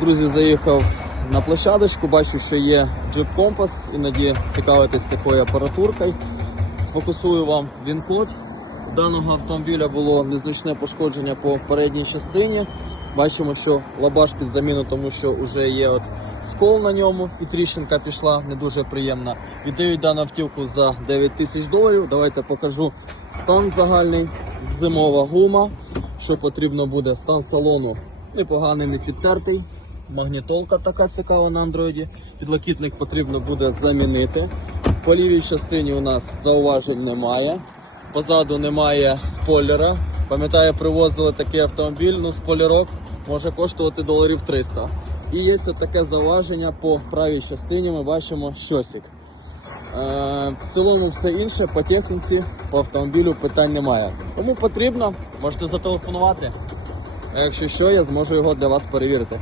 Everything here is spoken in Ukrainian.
Друзі, заїхав на площадочку, бачу, що є Jeep Compass, іноді цікавитись такою апаратуркою. Сфокусую вам він-код. Даного автомобіля було незначне пошкодження по передній частині. Бачимо, що лабаш під заміну, тому що вже є от скол на ньому і тріщинка пішла, не дуже приємна. Віддають дану автівку за 9 тисяч доларів. Давайте покажу стан загальний, зимова гума. Що потрібно буде, стан салону непоганий, не підтертий. Магнітолка така цікава на андроїді. Підлокітник потрібно буде замінити. По лівій частині у нас зауважень немає. Позаду немає спойлера. Пам'ятаю, привозили такий автомобіль, ну спойлерок може коштувати доларів 300. І є таке зауваження по правій частині. Ми бачимо щосік. Е, В цілому все інше по техніці, по автомобілю питань немає. Кому потрібно, можете зателефонувати. А якщо що, я зможу його для вас перевірити.